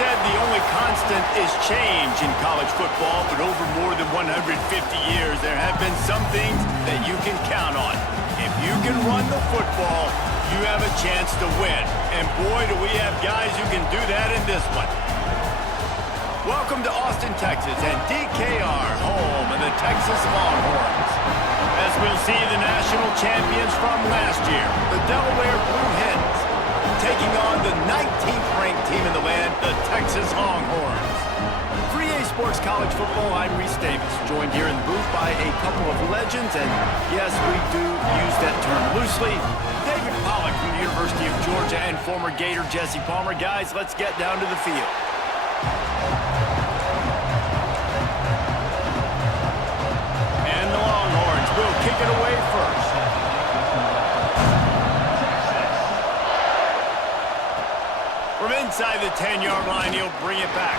said the only constant is change in college football, but over more than 150 years, there have been some things that you can count on. If you can run the football, you have a chance to win. And boy, do we have guys who can do that in this one. Welcome to Austin, Texas, and DKR, home of the Texas Longhorns. As we'll see, the national champions from last year, the Delaware Blue Hens, taking on the 19th-ranked team in the land, the Texas Longhorns. For EA Sports College Football, I'm Reese Davis, joined here in the booth by a couple of legends, and yes, we do use that term loosely. David Pollack from the University of Georgia and former Gator Jesse Palmer. Guys, let's get down to the field. And the Longhorns will kick it away first. From inside the 10-yard line, he'll bring it back.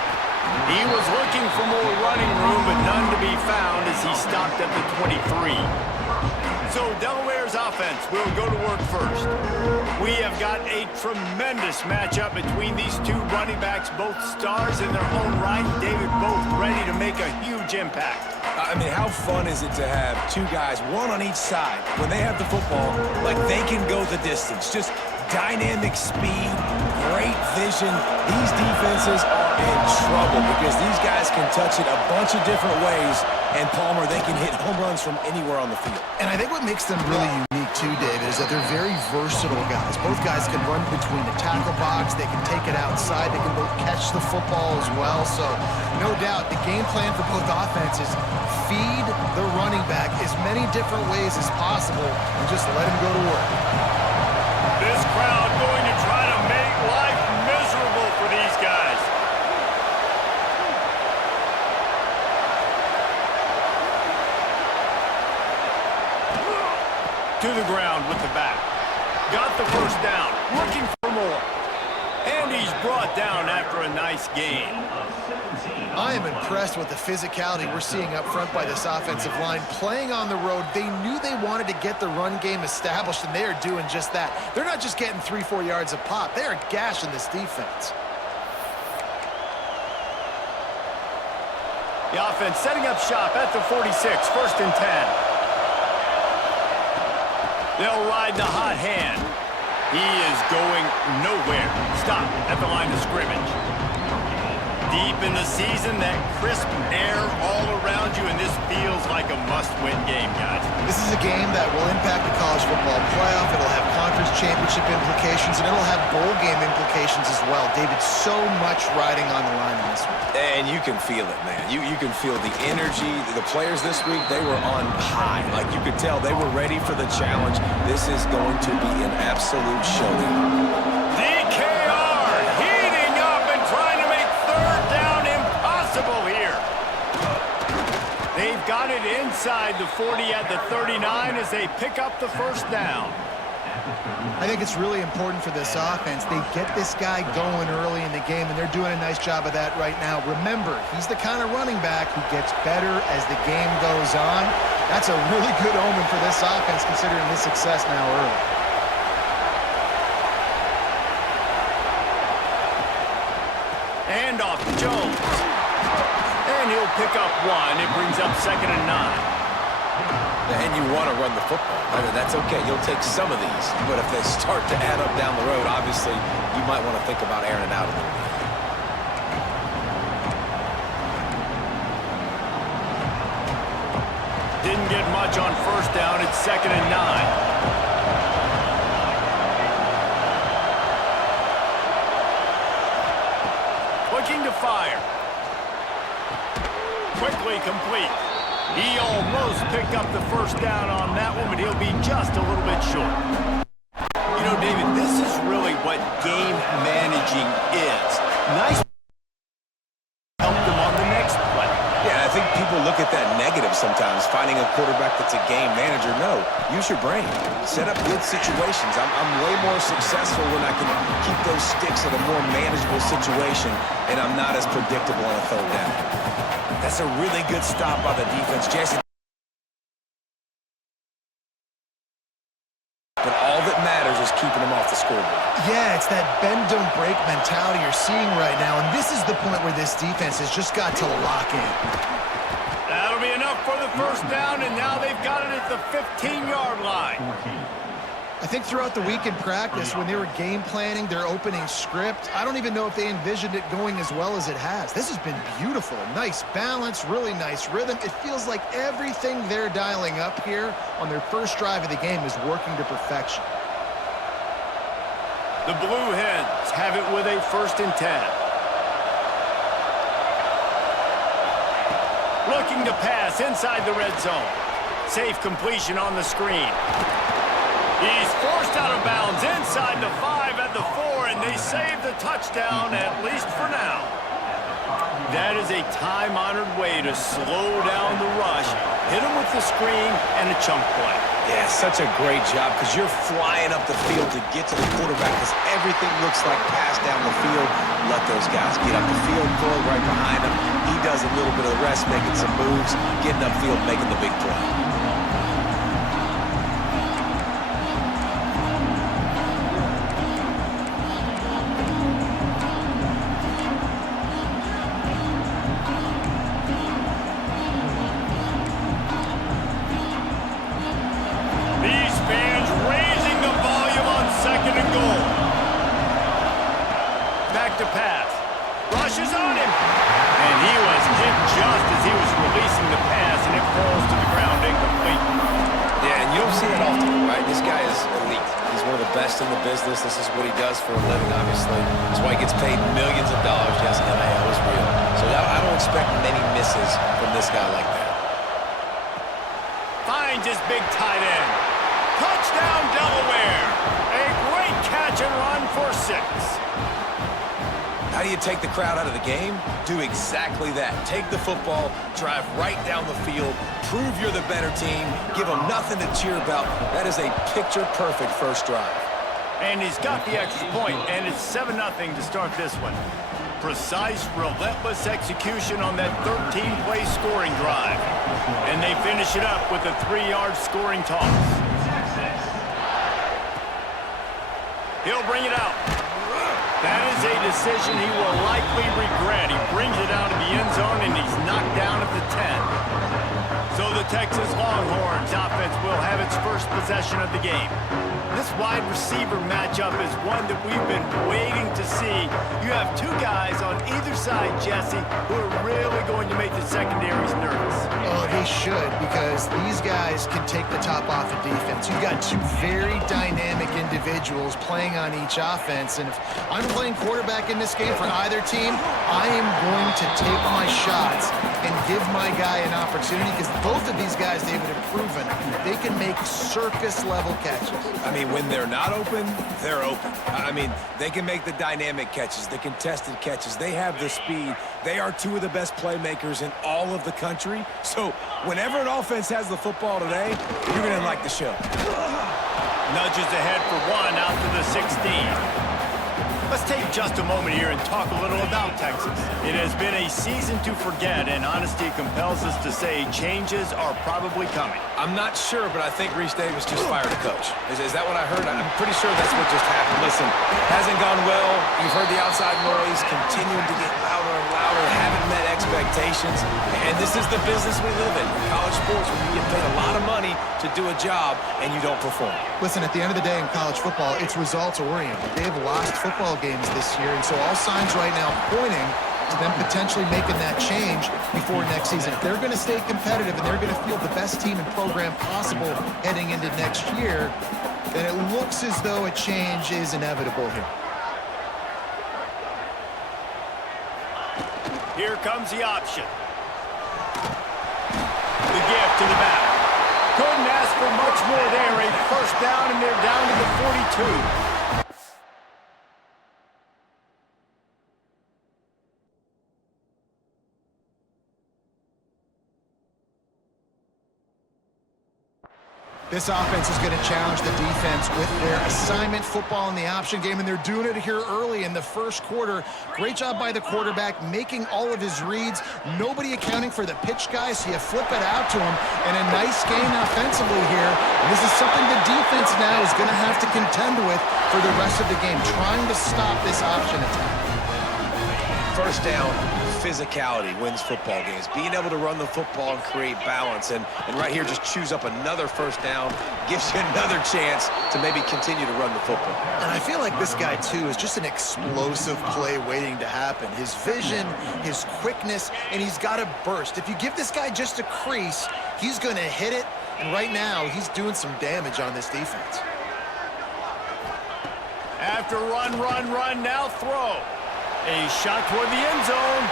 He was looking for more running room, but none to be found as he stopped at the 23. So Delaware's offense will go to work first. We have got a tremendous matchup between these two running backs, both stars in their own right. David, both ready to make a huge impact. I mean, how fun is it to have two guys, one on each side, when they have the football, like they can go the distance. Just dynamic speed, great vision. These defenses are in trouble because these guys can touch it a bunch of different ways, and Palmer, they can hit home runs from anywhere on the field. And I think what makes them really unique too, David, is that they're very versatile guys. Both guys can run between the tackle box, they can take it outside, they can both catch the football as well. So no doubt the game plan for both offenses, feed the running back as many different ways as possible and just let him go to work. This crowd going to try to make life miserable for these guys. To the ground with the back. Got the first down. Looking for more. And he's brought down after a nice gain. I am impressed with the physicality we're seeing up front by this offensive line. Playing on the road, they knew they wanted to get the run game established, and they are doing just that. They're not just getting 3-4 yards a pop. They are gashing this defense. The offense setting up shop at the 46, 1st and 10. They'll ride the hot hand. He is going nowhere. Stop at the line of scrimmage. Deep in the season, that crisp air all around you, and this feels like a must-win game, guys. This is a game that will impact the college football playoff. It'll have conference championship implications, and it'll have bowl game implications as well. David, so much riding on the line in this one. And you can feel it, man. You can feel the energy. The players this week, they were on high. Like you could tell, they were ready for the challenge. This is going to be an absolute showdown. DKR heating up and trying to make third down impossible here. They've got it inside the 40 at the 39 as they pick up the first down. I think it's really important for this offense. They get this guy going early in the game, and they're doing a nice job of that right now. Remember, he's the kind of running back who gets better as the game goes on. That's a really good omen for this offense, considering his success now early. And off to Jones. And he'll pick up one. It brings up 2nd and 9. And you want to run the football. I mean, that's okay. You'll take some of these. But if they start to add up down the road, obviously, you might want to think about airing it out a little bit. Didn't get much on first down. It's 2nd and 9. Looking to fire. Quickly complete. He almost picked up the first down on that one, but he'll be just a little bit short. You know, David, this is really what game managing is. Nice help them on the next play. Yeah, I think people look at that negative sometimes, finding a quarterback that's a game manager. No, use your brain. Set up good situations. I'm way more successful when I can keep those sticks in a more manageable situation, and I'm not as predictable on a third down. That's a really good stop by the defense, Jesse. But all that matters is keeping them off the scoreboard. Yeah, it's that bend don't break mentality you're seeing right now, and this is the point where this defense has just got to lock in. That'll be enough for the first down, and now they've got it at the 15-yard line. I think throughout the week in practice, when they were game planning their opening script, I don't even know if they envisioned it going as well as it has. This has been beautiful. Nice balance, really nice rhythm. It feels like everything they're dialing up here on their first drive of the game is working to perfection. The Blue Hens have it with a 1st and 10. Looking to pass inside the red zone. Safe completion on the screen. He's forced out of bounds inside the 5 at the 4, and they save the touchdown, at least for now. That is a time-honored way to slow down the rush, hit him with the screen, and a chunk play. Yeah, such a great job because you're flying up the field to get to the quarterback because everything looks like pass down the field. Let those guys get up the field, throw it right behind him. He does a little bit of the rest, making some moves, getting upfield, making the big play. To pass. Rushes on him. And he was hit just as he was releasing the pass, and it falls to the ground incomplete. Yeah, and you don't see that often, right? This guy is elite. He's one of the best in the business. This is what he does for a living, obviously. That's why he gets paid millions of dollars. Yes, NIL is real. So I don't expect many misses from this guy like that. Finds his big tight end. Touchdown, Delaware. A great catch and run for 6. How do you take the crowd out of the game? Do exactly that. Take the football, drive right down the field, prove you're the better team, give them nothing to cheer about. That is a picture-perfect first drive. And he's got the extra point, and it's 7-0 to start this one. Precise, relentless execution on that 13-play scoring drive. And they finish it up with a 3-yard scoring toss. He'll bring it out. That is a decision he will likely regret. He brings it out of the end zone, and he's knocked down at the 10. So the Texas Longhorns offense will have its first possession of the game. This wide receiver matchup is one that we've been waiting to see. You have 2 guys on either side, Jesse, who are really going to make the secondaries nervous. Oh, they should, because these guys can take the top off of defense. You've got 2 very dynamic individuals playing on each offense, and if I'm playing quarterback in this game for either team, I am going to take my shots and give my guy an opportunity, because both of these guys, David, have proven they can make circus-level catches. I mean, when they're not open, they're open. I mean, they can make the dynamic catches, the contested catches. They have the speed. They are 2 of the best playmakers in all of the country. So whenever an offense has the football today, you're going to like the show. Nudges ahead for 1 out to the 16. Let's take just a moment here and talk a little about Texas. It has been a season to forget, and honesty compels us to say changes are probably coming. I'm not sure, but I think Reese Davis just fired a coach. Is that what I heard? I'm pretty sure that's what just happened. Listen, hasn't gone well. You've heard the outside noise, continuing to get louder and louder, haven't met expectations. And this is the business we live in. College sports, where you get paid a lot of money to do a job and you don't perform. Listen, at the end of the day in college football, it's results-oriented. They have lost football games this year, and so all signs right now pointing to them potentially making that change before next season. If they're going to stay competitive and they're going to field the best team and program possible heading into next year, then it looks as though a change is inevitable here. Here comes the option. The gift to the back. Couldn't ask for much more there. A first down, and they're down to the 42. This offense is going to challenge the defense with their assignment football in the option game, and they're doing it here early in the first quarter. Great job by the quarterback, making all of his reads. Nobody accounting for the pitch guys, so you flip it out to him, and a nice gain offensively here. And this is something the defense now is going to have to contend with for the rest of the game, trying to stop this option attack. First down, physicality wins football games. Being able to run the football and create balance. And right here, just choose up another first down, gives you another chance to maybe continue to run the football. And I feel like this guy, too, is just an explosive play waiting to happen. His vision, his quickness, and he's got a burst. If you give this guy just a crease, he's going to hit it. And right now, he's doing some damage on this defense. After run, now throw. A shot toward the end zone.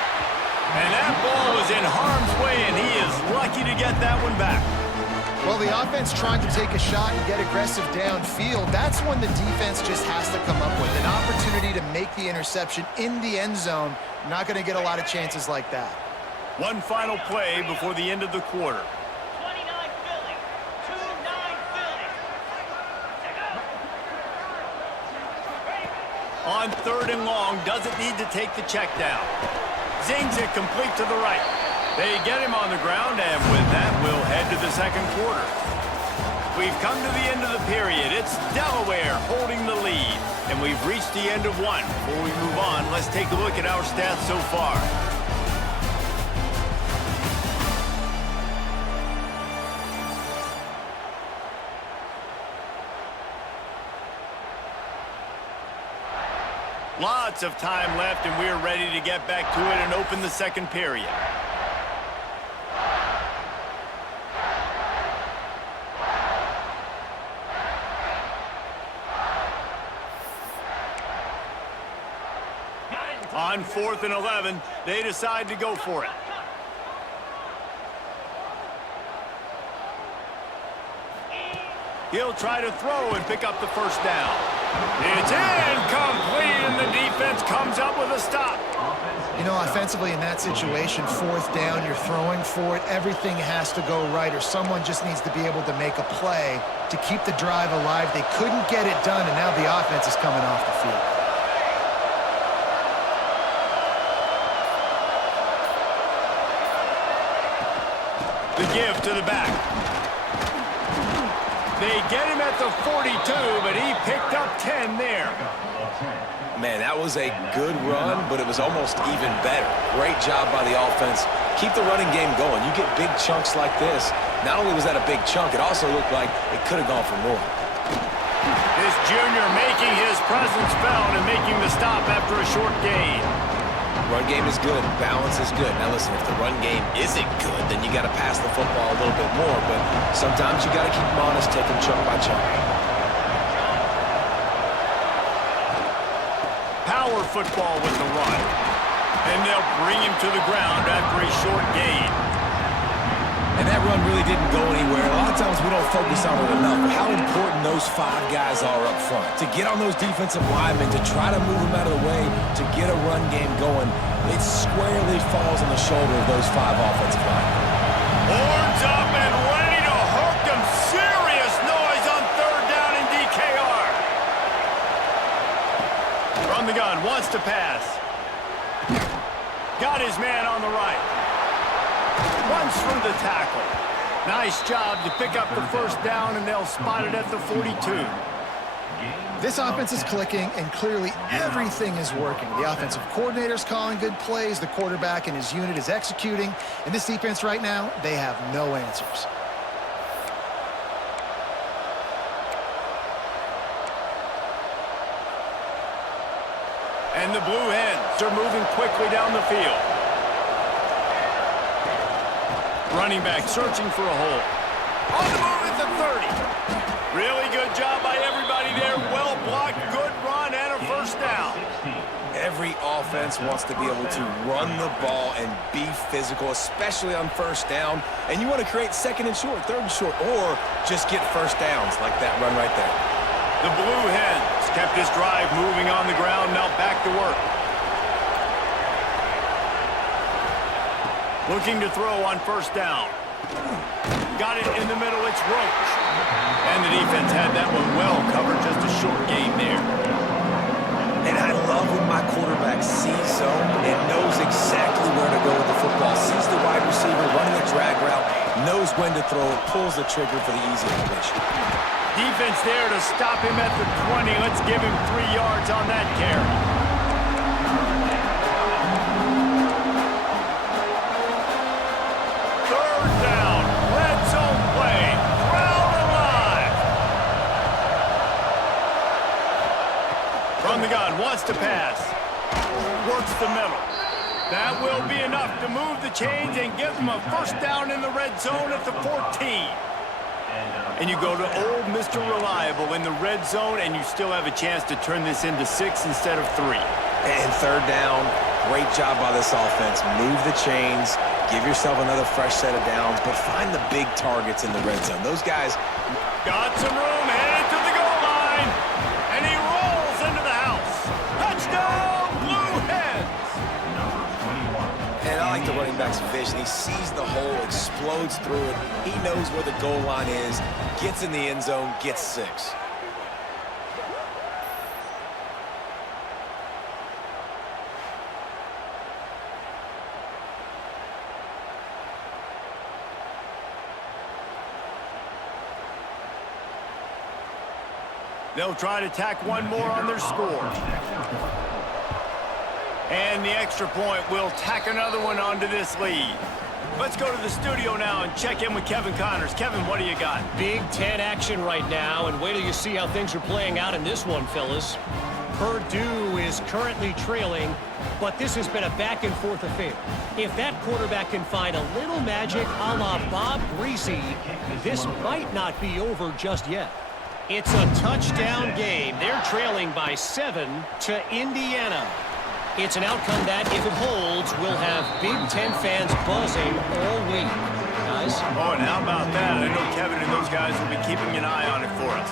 And that ball was in harm's way, and he is lucky to get that one back. Well, the offense trying to take a shot and get aggressive downfield. That's when the defense just has to come up with an opportunity to make the interception in the end zone. Not going to get a lot of chances like that. One final play before the end of the quarter. On 3rd and long, doesn't need to take the check down. Zings it complete to the right. They get him on the ground, and with that, we'll head to the second quarter. We've come to the end of the period. It's Delaware holding the lead, and we've reached the end of one. Before we move on, let's take a look at our stats so far. Lots of time left, and we're ready to get back to it and open the second period. On 4th and 11, they decide to go for it. He'll try to throw and pick up the first down. It's incomplete, and the defense comes up with a stop. You know, offensively in that situation, 4th down, you're throwing for it. Everything has to go right, or someone just needs to be able to make a play to keep the drive alive. They couldn't get it done, and now the offense is coming off the field. The give to the back. They get him at the 42, but he picked up 10 there. Man, that was a good run, but it was almost even better. Great job by the offense. Keep the running game going. You get big chunks like this. Not only was that a big chunk, it also looked like it could have gone for more. This junior making his presence felt and making the stop after a short gain. Run game is good. Balance is good. Now listen, if the run game isn't good, then you got to pass the football a little bit more. But sometimes you got to keep them honest, take them chunk by chunk. Power football with the run. And they'll bring him to the ground after a short gain. And that run really didn't go anywhere. A lot of times we don't focus on it enough, but how important those 5 guys are up front. To get on those defensive linemen, to try to move them out of the way, to get a run game going, it squarely falls on the shoulder of those 5 offensive linemen. Horns up and ready to hook them. Serious noise on 3rd down in DKR. From the gun, wants to pass. Got his man on the right. Runs through the tackle. Nice job to pick up the first down, and they'll spot it at the 42. This offense is clicking, and clearly everything is working. The offensive coordinator's calling good plays. The quarterback and his unit is executing. And this defense right now, they have no answers. And the Blue Hens are moving quickly down the field. Running back searching for a hole. On the move at the 30. Really good job by everybody there. Well blocked, good run, and a first down. Every offense wants to be able to run the ball and be physical, especially on first down. And you want to create 2nd and short, 3rd and short, or just get first downs like that run right there. The Blue Hens kept this drive moving on the ground, now back to work. Looking to throw on first down. got it in the middle. It's Roach. And the defense had that one well covered. Just a short game there. And I love when my quarterback sees zone and knows exactly where to go with the football. Sees the wide receiver running a drag route, knows when to throw it, pulls the trigger for the easy completion. Defense there to stop him at the 20. Let's give him 3 yards on that carry. Third down, red zone play. Crowd alive. From the gun, wants to pass. Works the middle. That will be enough to move the chains and give them a first down in the red zone at the 14. And you go to old Mr. Reliable in the red zone, and you still have a chance to turn this into 6 instead of 3. And third down, great job by this offense. Move the chains, give yourself another fresh set of downs, but find the big targets in the red zone. Those guys got some room, headed to the goal line, and he rolls into the house. Touchdown, Blue Hens! And I like the running back's vision. He sees the hole, explodes through it. He knows where the goal line is, gets in the end zone, gets 6. They'll try to tack one more on their score. And the extra point will tack another one onto this lead. Let's go to the studio now and check in with Kevin Connors. Kevin, what do you got? Big Ten action right now, and wait till you see how things are playing out in this one, fellas. Purdue is currently trailing, but this has been a back-and-forth affair. If that quarterback can find a little magic a la Bob Greasy, this might not be over just yet. It's a touchdown game. They're trailing by 7 to Indiana. It's an outcome that, if it holds, will have Big Ten fans buzzing all week. Guys? Oh, and how about that? I know Kevin and those guys will be keeping an eye on it for us.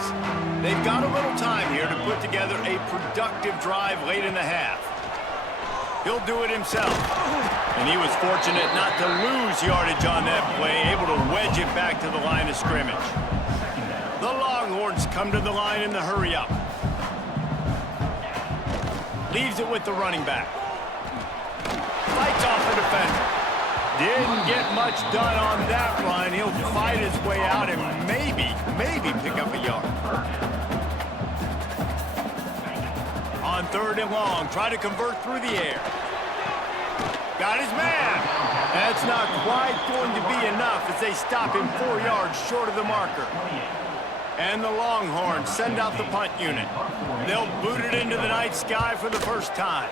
They've got a little time here to put together a productive drive late in the half. He'll do it himself. And he was fortunate not to lose yardage on that play, able to wedge it back to the line of scrimmage. The Longhorns come to the line in the hurry-up. Leaves it with the running back. Fights off the defender. Didn't get much done on that run. He'll fight his way out and maybe pick up a yard. On 3rd and long, try to convert through the air. Got his man. That's not quite going to be enough as they stop him 4 yards short of the marker. And the Longhorns send out the punt unit. They'll boot it into the night sky for the first time.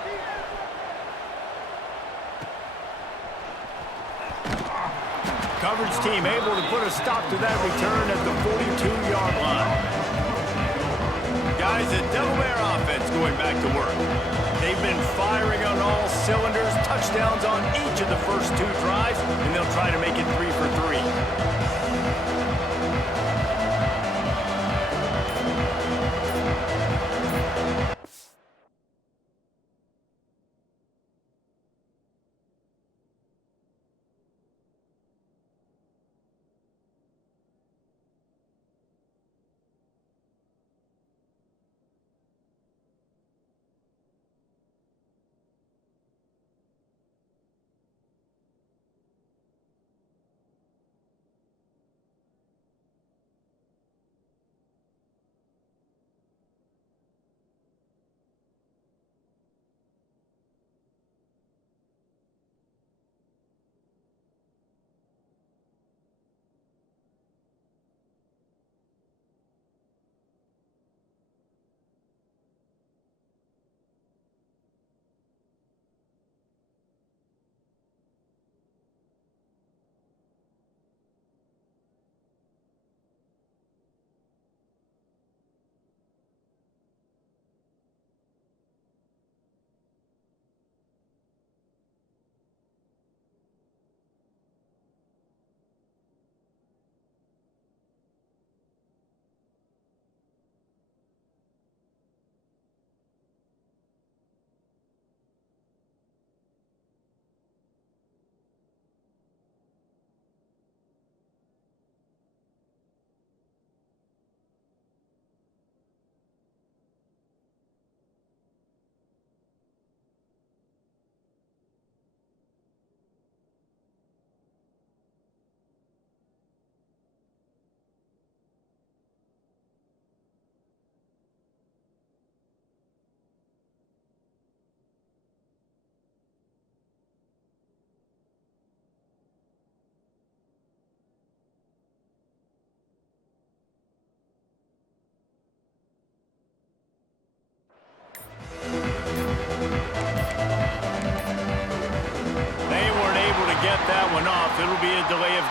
Coverage team able to put a stop to that return at the 42-yard line. Guys, the Delaware offense going back to work. They've been firing on all cylinders, touchdowns on each of the first 2 drives, and they'll try to make it 3 for 3.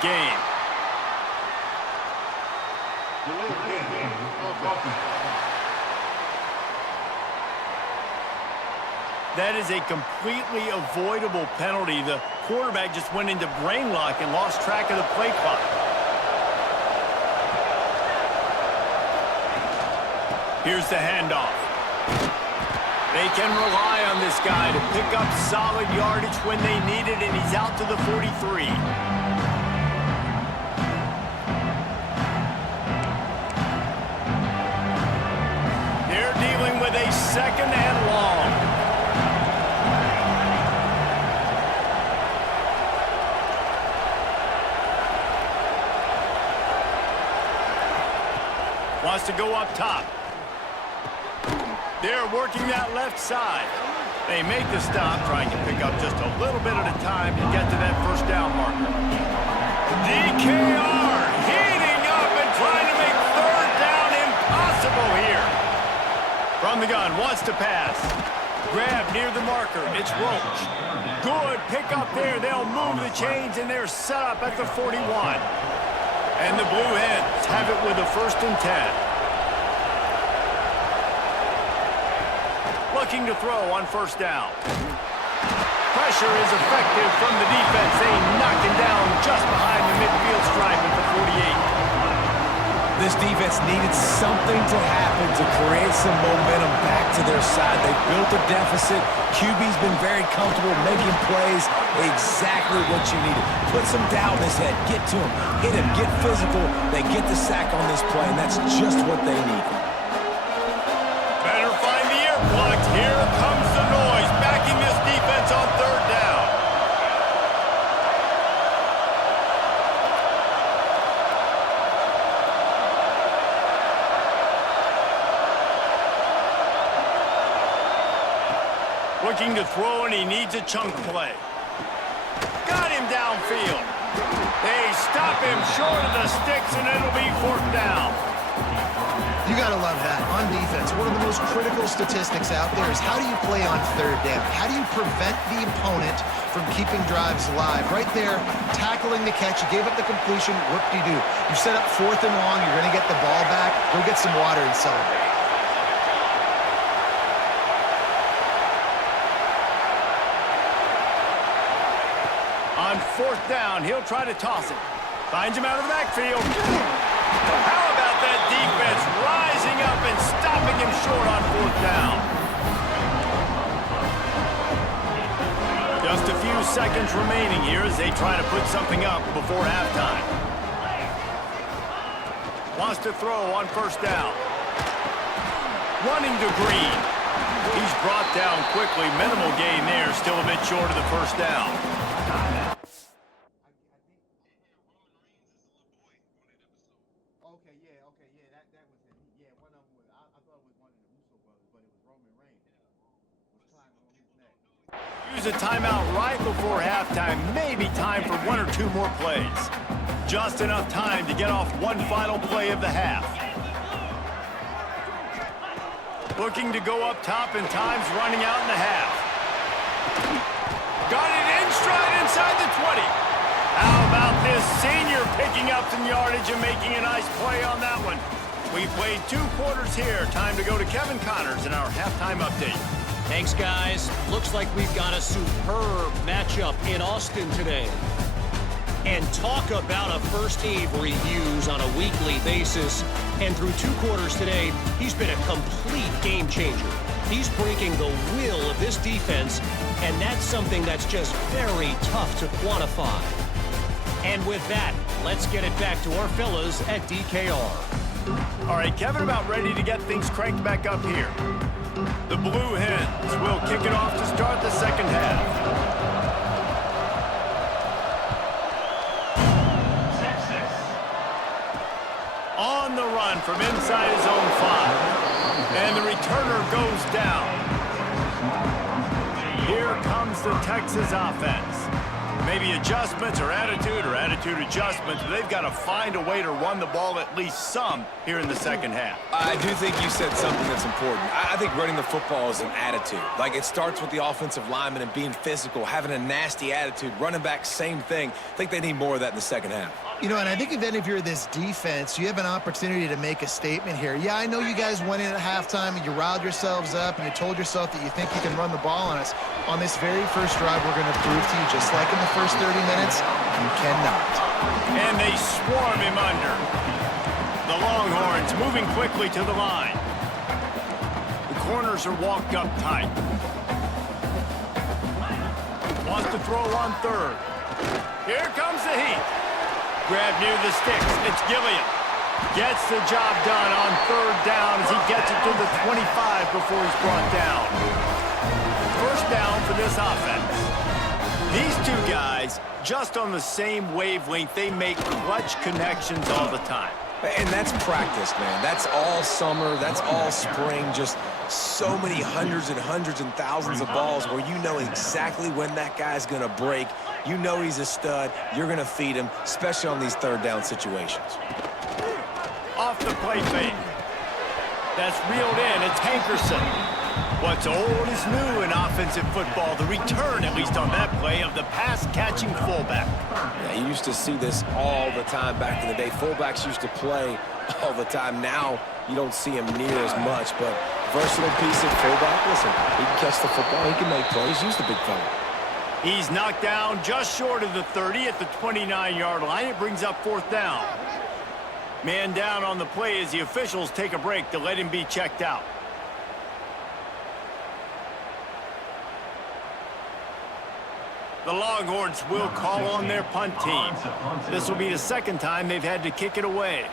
game. That is a completely avoidable penalty. The quarterback just went into brain lock and lost track of the play clock. Here's the handoff. They can rely on this guy to pick up solid yardage when they need it, and he's out to the 43. They're dealing with a second and long. Wants to go up top. They're working that left side. They make the stop, trying to pick up just a little bit at a time to get to that first down marker. DKR heating up and trying to make third down impossible here. From the gun, wants to pass. Grab near the marker. It's Roach. Good pickup there. They'll move the chains, and they're set up at the 41. And the Blue Hens have it with a 1st and 10. Looking to throw on 1st down. Pressure is effective from the defense. They knock him down just behind the midfield stripe at the 48. This defense needed something to happen to create some momentum back to their side. They built a deficit. QB's been very comfortable making plays. Exactly what you needed. Put some doubt in his head. Get to him. Hit him. Get physical. They get the sack on this play, and that's just what they need. Better find the air block. Here comes the noise, backing this defense on 3rd down. Looking to throw, and he needs a chunk play. Got him downfield. They stop him short of the sticks, and it'll be 4th down. You got to love that. On defense, one of the most critical statistics out there is how do you play on 3rd down? How do you prevent the opponent from keeping drives alive? Right there, tackling the catch. You gave up the completion. Whoop-de-doo. You set up 4th and long. You're going to get the ball back. Go get some water and celebrate. On 4th down, he'll try to toss it. Finds him out of the backfield. How about that defense rising up and stopping him short on 4th down? Just a few seconds remaining here as they try to put something up before halftime. Wants to throw on 1st down. Running to Green. He's brought down quickly. Minimal gain there. Still a bit short of the 1st down. Use a timeout right before halftime. Maybe time for 1 or 2 more plays. Just enough time to get off one final play of the half. Looking to go up top, and time's running out in the half. Got it in stride inside the 20. How about this senior picking up some yardage and making a nice play on that one? We played 2 quarters here. Time to go to Kevin Connors in our halftime update. Thanks, guys. Looks like we've got a superb matchup in Austin today. And talk about a first team reviews on a weekly basis. And through 2 quarters today, he's been a complete game changer. He's breaking the will of this defense, and that's something that's just very tough to quantify. And with that, let's get it back to our fellas at DKR. All right, Kevin, about ready to get things cranked back up here. The Blue Hens will kick it off to start the second half. On the run from inside his own 5. And the returner goes down. Here comes the Texas offense. Maybe adjustments or attitude adjustments, but they've got to find a way to run the ball at least some here in the second half. I do think you said something that's important. I think running the football is an attitude. Like, it starts with the offensive lineman and being physical, having a nasty attitude. Running back, same thing. I think they need more of that in the second half. You know, and I think if you're this defense, you have an opportunity to make a statement here. Yeah, I know you guys went in at halftime and you riled yourselves up and you told yourself that you think you can run the ball on us. On this very first drive, we're going to prove to you, just like in the first 30 minutes, you cannot. And they swarm him under. The Longhorns moving quickly to the line. The corners are walked up tight. Wants to throw on third. Here comes the heat. Grab near the sticks. It's Gilliam. Gets the job done on third down as he gets it to the 25 before he's brought down. First down for this offense. These two guys, just on the same wavelength, they make clutch connections all the time. And that's practice, man. That's all summer. That's all spring. Just so many hundreds and thousands of balls where you know exactly when that guy's going to break. You know he's a stud. You're going to feed him, especially on these third down situations. Off the play fake. That's reeled in. It's Hankerson. What's old is new in offensive football. The return, at least on that play, of the pass-catching fullback. Yeah, you used to see this all the time back in the day. Fullbacks used to play all the time. Now you don't see him near as much, but versatile piece of fullback. Listen, he can catch the football. He can make plays. Use the big fella. He's knocked down just short of the 30 at the 29-yard line. It brings up fourth down. Man down on the play as the officials take a break to let him be checked out. The Longhorns will call on their punt team. This will be the second time they've had to kick it away.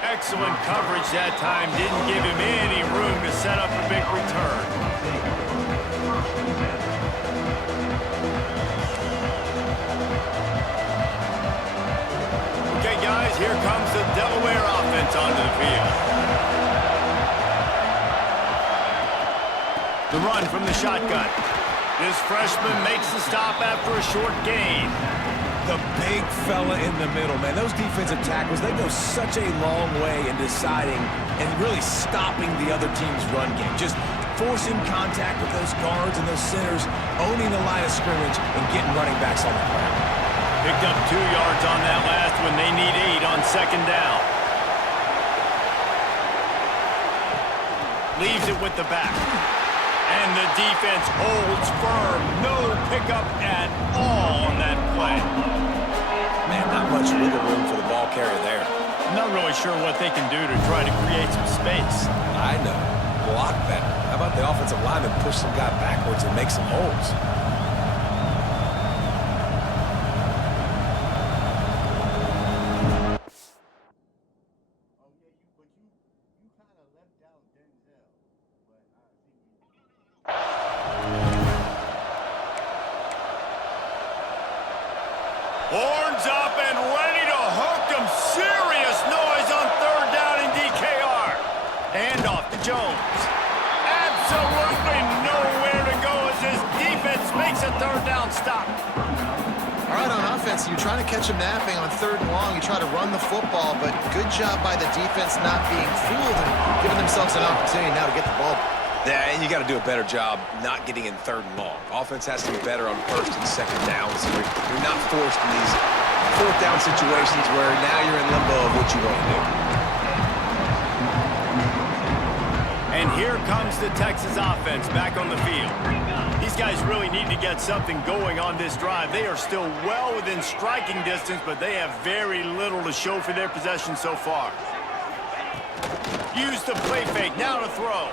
Excellent coverage that time. Didn't give him any room to set up a big return. Okay, guys, here comes the Delaware offense onto the field. The run from the shotgun. This freshman makes the stop after a short gain. The big fella in the middle, man. Those defensive tackles, they go such a long way in deciding and really stopping the other team's run game. Just forcing contact with those guards and those centers, owning the line of scrimmage, and getting running backs on the ground. Picked up 2 yards on that last one. They need 8 on second down. Leaves it with the back. And the defense holds firm. No pickup at all on that play. Man, not much wiggle room for the ball carrier there. Not really sure what they can do to try to create some space. I know. Block better. How about the offensive lineman push some guy backwards and make some holes? Horns up and ready to hook them. Serious noise on third down in DKR. Handoff to Jones. Absolutely nowhere to go as his defense makes a third down stop. All right, on offense, you're trying to catch him napping on third and long. You try to run the football, but good job by the defense not being fooled and giving themselves an opportunity now to get the ball. Yeah, and you got to do a better job not getting in third and long. Offense has to be better on first and second down, so you're not forced in these fourth down situations where now you're in limbo of what you want to do. And here comes the Texas offense back on the field. These guys really need to get something going on this drive. They are still well within striking distance, but they have very little to show for their possession so far. Use the play fake, now to throw.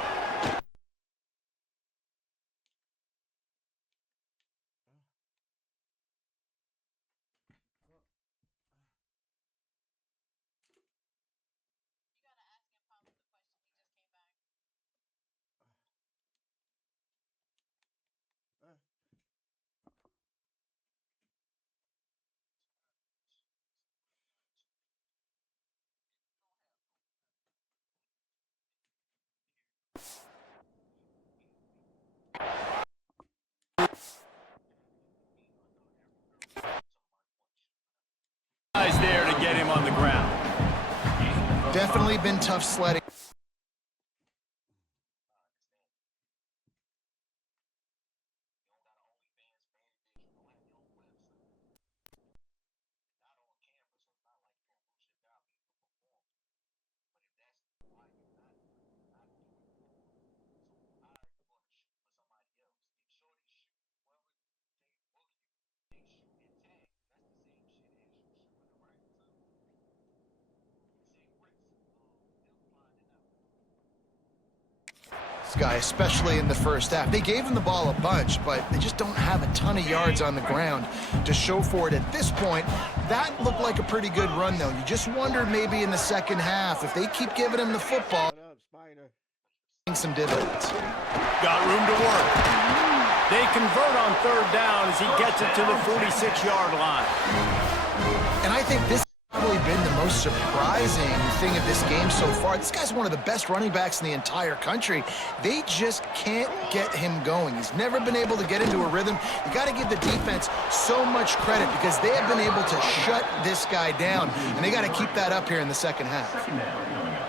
Definitely been tough sledding. Guy, especially in the first half. They gave him the ball a bunch, but they just don't have a ton of yards on the ground to show for it at this point. That looked like a pretty good run, though. You just wonder maybe in the second half, if they keep giving him the football, some dividends. Got room to work. They convert on third down as he gets it to the 46-yard line. And I think this probably been the most surprising thing of this game so far. This guy's one of the best running backs in the entire country. They just can't get him going. He's never been able to get into a rhythm. You got to give the defense so much credit because they have been able to shut this guy down, and they got to keep that up here in the second half.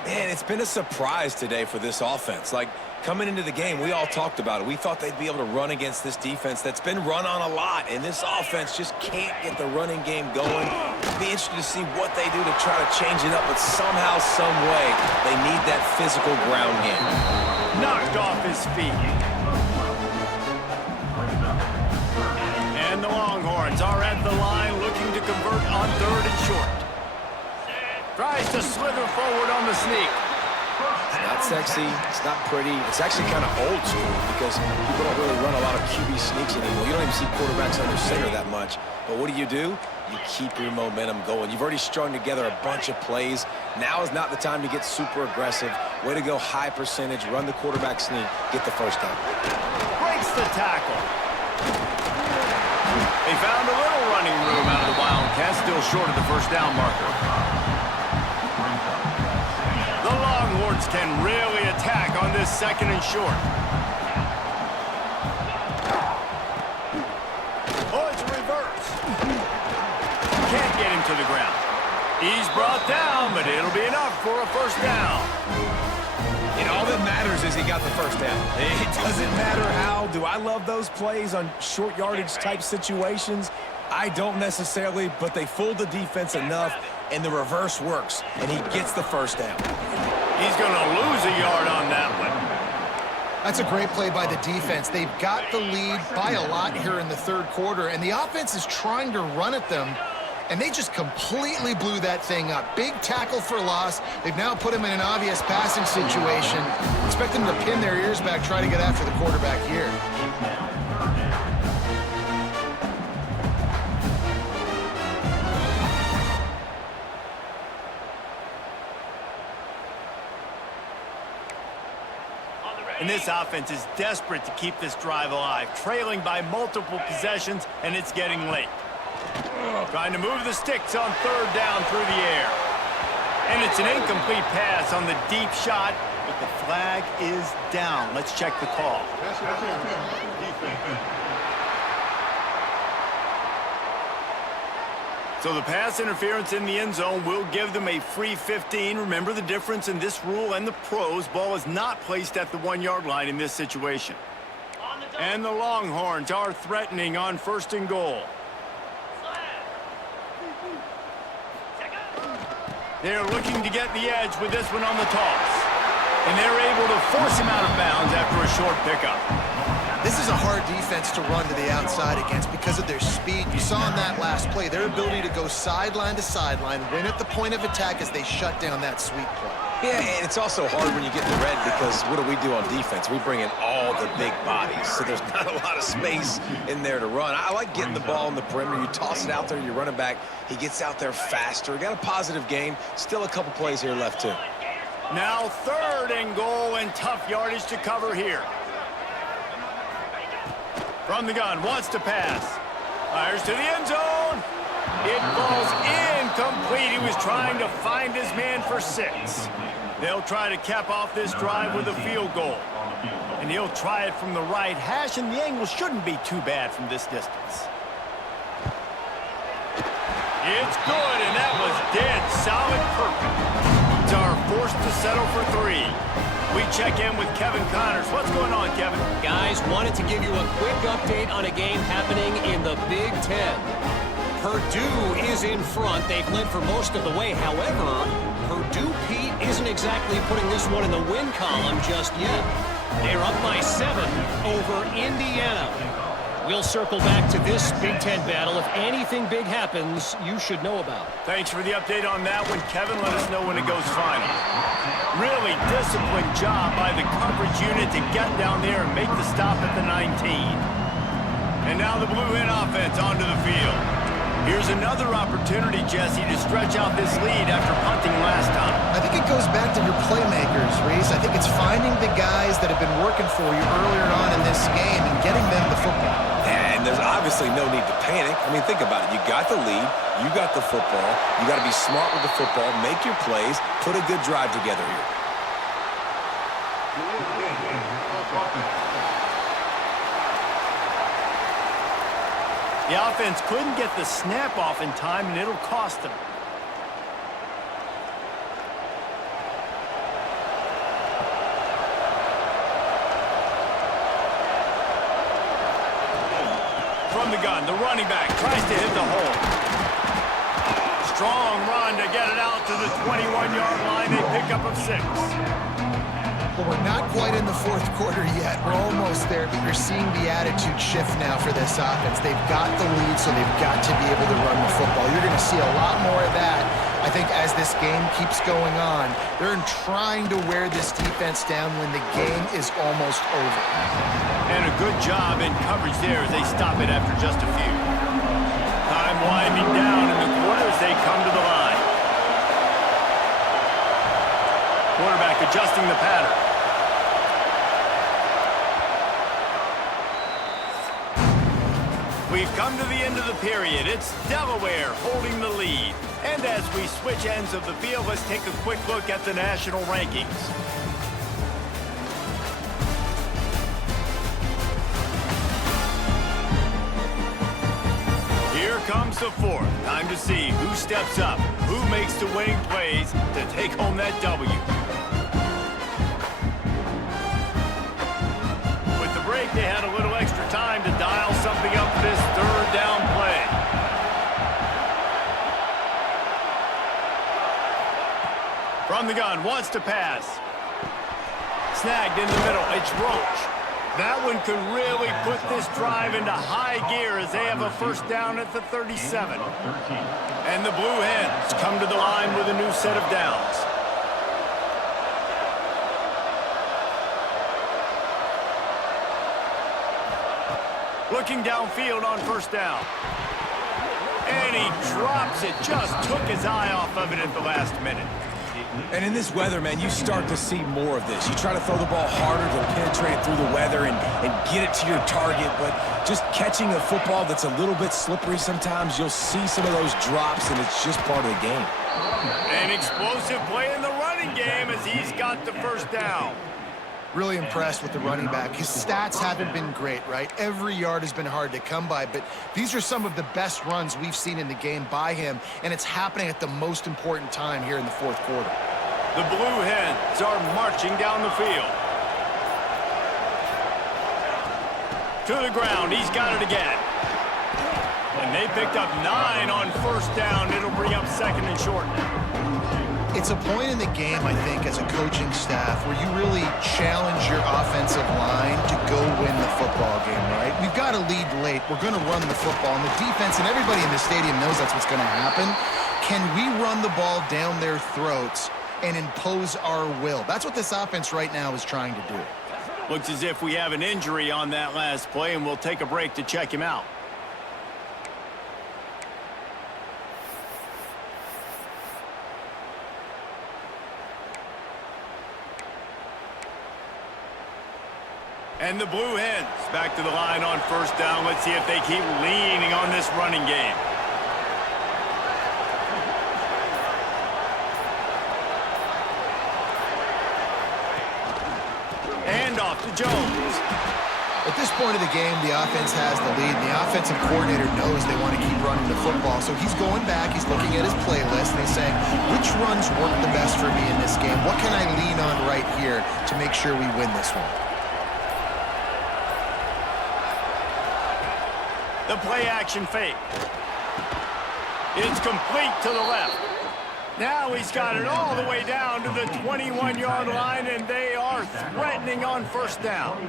Man, it's been a surprise today for this offense. Like, coming into the game, we all talked about it. We thought they'd be able to run against this defense that's been run on a lot, and this offense just can't get the running game going. It'll be interesting to see what they do to try to change it up, but somehow, some way, they need that physical ground game. Knocked off his feet. And the Longhorns are at the line looking to convert on third and short. Tries to slither forward on the sneak. It's not sexy, it's not pretty, it's actually kind of old school because people don't really run a lot of QB sneaks anymore. You don't even see quarterbacks under center that much. But what do? You keep your momentum going. You've already strung together a bunch of plays. Now is not the time to get super aggressive. Way to go high percentage, run the quarterback sneak, get the first down. Breaks the tackle. They found a little running room out of the Wildcats, still short of the first down marker. The Longhorns can really attack on this second and short. Oh, it's a reverse. Can't get him to the ground. He's brought down, but it'll be enough for a first down. And all that matters is he got the first down. It doesn't matter how. Do I love those plays on short yardage type situations? I don't necessarily, but they fooled the defense enough, and the reverse works, and he gets the first down. He's going to lose a yard on that one. That's a great play by the defense. They've got the lead by a lot here in the third quarter, and the offense is trying to run at them, and they just completely blew that thing up. Big tackle for loss. They've now put him in an obvious passing situation. Expect them to pin their ears back, try to get after the quarterback here. And this offense is desperate to keep this drive alive, trailing by multiple possessions, and it's getting late. Trying to move the sticks on third down through the air. And it's an incomplete pass on the deep shot, but the flag is down. Let's check the call. So the pass interference in the end zone will give them a free 15. Remember the difference in this rule and the pros. Ball is not placed at the 1-yard line in this situation. And the Longhorns are threatening on first and goal. They're looking to get the edge with this one on the toss. And they're able to force him out of bounds after a short pickup. This is a hard defense to run to the outside against because of their speed. You saw in that last play, their ability to go sideline to sideline, win at the point of attack as they shut down that sweep play. Yeah, and it's also hard when you get the red because what do on defense? We bring in all the big bodies, so there's not a lot of space in there to run. I like getting the ball in the perimeter. You toss it out there, you run it back. He gets out there faster. Got a positive game. Still a couple plays here left, too. Now third and goal and tough yardage to cover here. From the gun, wants to pass. Fires to the end zone. It falls incomplete. He was trying to find his man for 6. They'll try to cap off this drive with a field goal. And he'll try it from the right hash, and the angle shouldn't be too bad from this distance. It's good, and that was dead solid perfect. It's our forced to settle for 3. We check in with Kevin Connors. What's going on, Kevin? Guys, wanted to give you a quick update on a game happening in the Big Ten. Purdue is in front. They've led for most of the way. However, Purdue, Pete, isn't exactly putting this one in the win column just yet. They're up by 7 over Indiana. We'll circle back to this Big Ten battle. If anything big happens, you should know about. Thanks for the update on that one, Kevin. Let us know when it goes final. Really disciplined job by the coverage unit to get down there and make the stop at the 19. And now the Blue Hen offense onto the field. Here's another opportunity, Jesse, to stretch out this lead after punting last time. I think it goes back to your playmakers, Reese. I think it's finding the guys that have been working for you earlier on in this game and getting them the football. And there's obviously no need to panic. I mean, think about it. You got the lead. You got the football. You got to be smart with the football, make your plays, put a good drive together here. The offense couldn't get the snap off in time, and it'll cost them. From the gun, the running back tries to hit the hole. Strong run to get it out to the 21-yard line. They pick up a 6. Well, we're not quite in the fourth quarter yet. We're almost there, but you're seeing the attitude shift now for this offense. They've got the lead, so they've got to be able to run the football. You're going to see a lot more of that, I think, as this game keeps going on. They're trying to wear this defense down when the game is almost over. And a good job in coverage there as they stop it after just a few. Time winding down in the quarter as they come to the line. Quarterback adjusting the pattern. We've come to the end of the period. It's Delaware holding the lead. And as we switch ends of the field, let's take a quick look at the national rankings. Here comes the fourth. Time to see who steps up, who makes the winning plays to take home that W. With the break, they had a little extra time to dial something up for this third down play. From the gun, wants to pass. Snagged in the middle. It's Roach. That one could really put this drive into high gear as they have a first down at the 37. And the Blue Hens come to the line with a new set of downs. Looking downfield on first down. And he drops it. Just took his eye off of it at the last minute. And in this weather, man, you start to see more of this. You try to throw the ball harder to penetrate it through the weather and get it to your target, but just catching a football that's a little bit slippery sometimes, you'll see some of those drops, and it's just part of the game. An explosive play in the running game as he's got the first down. Really impressed with the running back. His stats haven't been great, right? Every yard has been hard to come by, but these are some of the best runs we've seen in the game by him, and it's happening at the most important time here in the fourth quarter. The Blue Hens are marching down the field. To the ground, he's got it again. And they picked up 9 on first down. It'll bring up second and short. It's a point in the game, I think, as a coaching staff where you really challenge your offensive line to go win the football game, right? We've got to lead late. We're going to run the football, and the defense and everybody in the stadium knows that's what's going to happen. Can we run the ball down their throats and impose our will? That's what this offense right now is trying to do. Looks as if we have an injury on that last play, and we'll take a break to check him out. And the Blue Hens back to the line on first down. Let's see if they keep leaning on this running game. And off to Jones. At this point of the game, the offense has the lead. The offensive coordinator knows they want to keep running the football. So he's going back, he's looking at his playlist, and he's saying, which runs work the best for me in this game? What can I lean on right here to make sure we win this one? The play action fake. It's complete to the left. Now he's got it all the way down to the 21-yard line, and they are threatening on first down.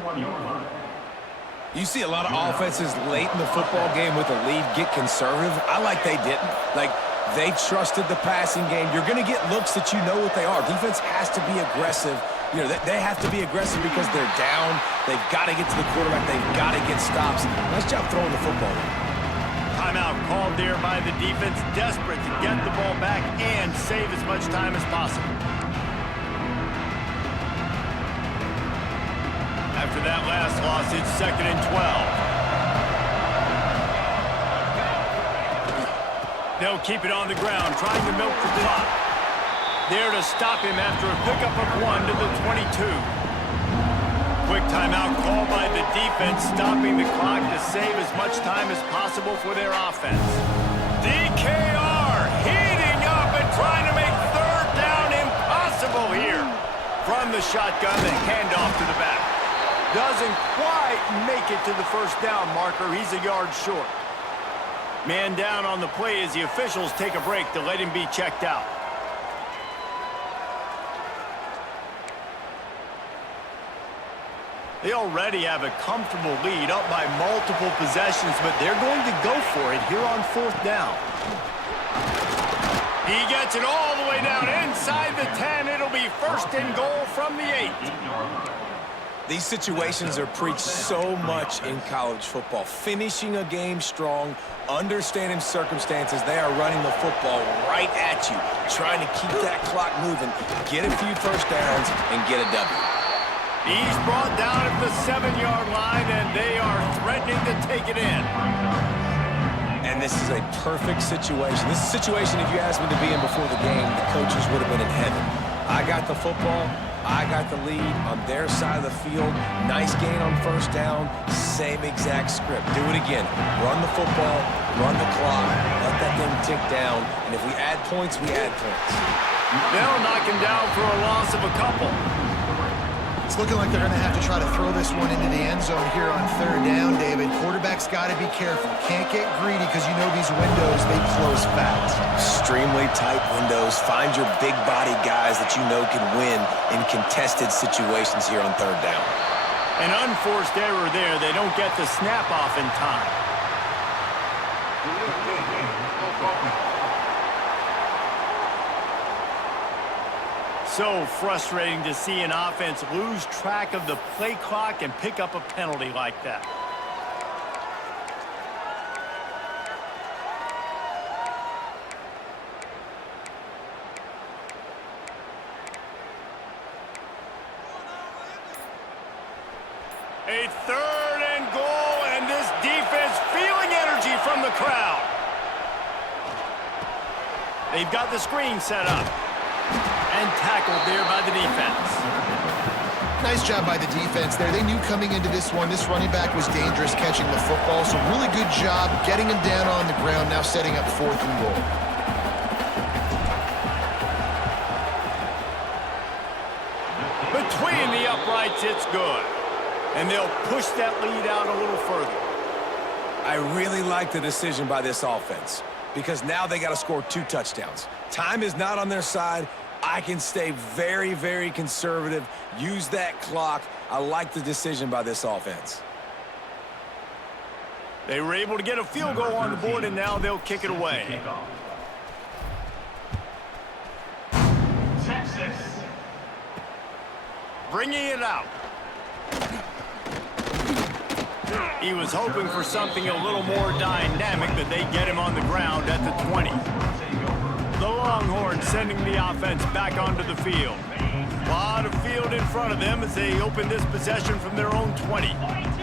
You see a lot of offenses late in the football game with a lead get conservative. I like they didn't. Like, they trusted the passing game. You're going to get looks that you know what they are. Defense has to be aggressive. You know, they have to be aggressive because they're down. They've got to get to the quarterback. They've got to get stops. Nice job throwing the football. Timeout called there by the defense, desperate to get the ball back and save as much time as possible. After that last loss, it's 2nd and 12. They'll keep it on the ground, trying to milk the clock. There to stop him after a pickup of 1 to the 22. Quick timeout called by the defense, stopping the clock to save as much time as possible for their offense. DKR heating up and trying to make third down impossible here. From the shotgun, the handoff to the back. Doesn't quite make it to the first down marker. He's a yard short. Man down on the play as the officials take a break to let him be checked out. They already have a comfortable lead, up by multiple possessions, but they're going to go for it here on 4th down. He gets it all the way down inside the 10. It'll be 1st and goal from the 8. These situations are preached so much in college football. Finishing a game strong, understanding circumstances. They are running the football right at you, trying to keep that clock moving, get a few first downs, and get a W. He's brought down at the 7-yard line, and they are threatening to take it in. And this is a perfect situation. This is a situation, if you asked me to be in before the game, the coaches would have been in heaven. I got the football. I got the lead on their side of the field. Nice gain on first down. Same exact script. Do it again. Run the football, run the clock, let that thing tick down, and if we add points, we add points. They'll knock him down for a loss of a couple. It's looking like they're going to have to try to throw this one into the end zone here on 3rd down, David. Quarterback's got to be careful. Can't get greedy because you know these windows, they close fast. Extremely tight windows. Find your big body guys that you know can win in contested situations here on 3rd down. An unforced error there. They don't get the snap off in time. So frustrating to see an offense lose track of the play clock and pick up a penalty like that. A 3rd and goal, and this defense feeling energy from the crowd. They've got the screen set up. And tackled there by the defense. Nice job by the defense there. They knew coming into this one, this running back was dangerous catching the football, so really good job getting him down on the ground, now setting up 4th and goal. Between the uprights, it's good. And they'll push that lead out a little further. I really like the decision by this offense because now they got to score 2 touchdowns. Time is not on their side. I can stay very, very conservative, use that clock. I like the decision by this offense. They were able to get a field goal on the board, and now they'll kick it away. Texas. Bringing it out. He was hoping for something a little more dynamic, but they get him on the ground at the 20. The Longhorns sending the offense back onto the field. A lot of field in front of them as they open this possession from their own 20.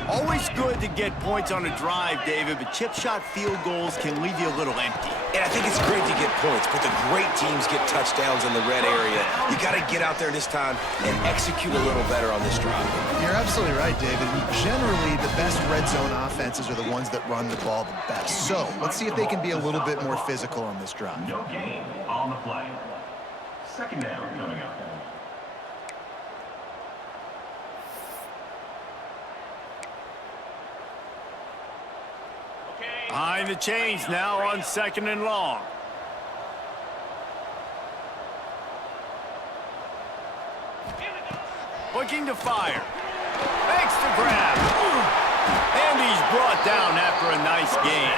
Always good to get points on a drive, David, but chip shot field goals can leave you a little empty. And I think it's great to get points, but the great teams get touchdowns in the red area. You got to get out there this time and execute a little better on this drive. You're absolutely right, David. Generally, the best red zone offenses are the ones that run the ball the best. So let's see if they can be a little bit more physical on this drive. No gain on the play. Second down coming up. Behind the chains now on 2nd and long. Looking to fire. Makes the grab. And he's brought down after a nice gain.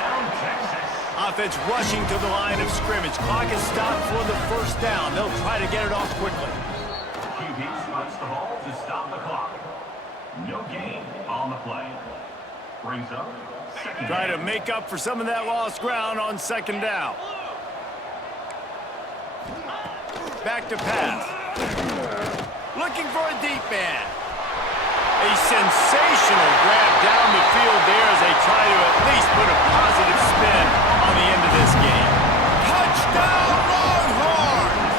Offense rushing to the line of scrimmage. Clock is stopped for the first down. They'll try to get it off quickly. QB spots the ball to stop the clock. No gain on the play. Brings up second Try to down. make up for some of that lost ground on 2nd down. Back to pass. Looking for a deep man. A sensational grab down the field there as they try to at least put a positive spin on the end of this game. Touchdown, Longhorns!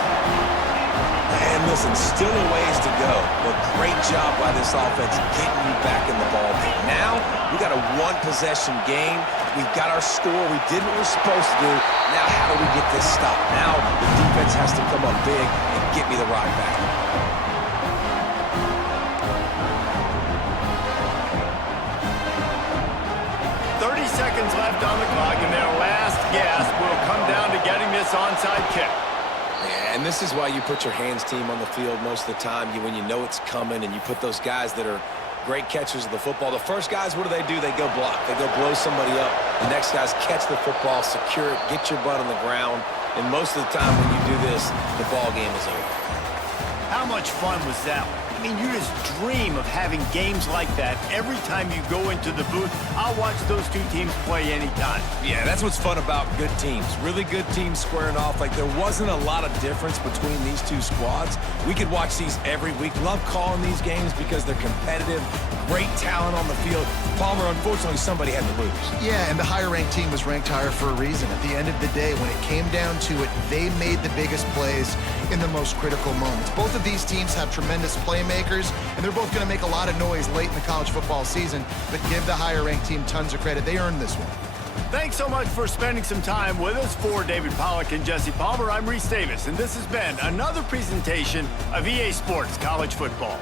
And listen, still a ways to go, but great job by this offense getting you back in the ball game. Now, we got a one-possession game. We've got our score. We did what we're supposed to do. Now, how do we get this stopped? Now, the defense has to come up big and get me the rock back. 30 seconds left on the clock, and their last gasp will come down to getting this onside kick. Yeah, and this is why you put your hands team on the field most of the time. When you know it's coming, and you put those guys that are great catchers of the football. The first guys, what do? They go block. They go blow somebody up. The next guys catch the football, secure it, get your butt on the ground. And most of the time when you do this, the ball game is over. How much fun was that? I mean, you just dream of having games like that every time you go into the booth. I'll watch those two teams play anytime. Yeah, that's what's fun about good teams. Really good teams squaring off. Like, there wasn't a lot of difference between these two squads. We could watch these every week. Love calling these games because they're competitive. Great talent on the field. Palmer, unfortunately, somebody had to lose. Yeah, and the higher-ranked team was ranked higher for a reason. At the end of the day, when it came down to it, they made the biggest plays in the most critical moments. Both of these teams have tremendous playmakers, and they're both going to make a lot of noise late in the college football season, but give the higher-ranked team tons of credit. They earned this one. Thanks so much for spending some time with us. For David Pollack and Jesse Palmer, I'm Reese Davis, and this has been another presentation of EA Sports College Football.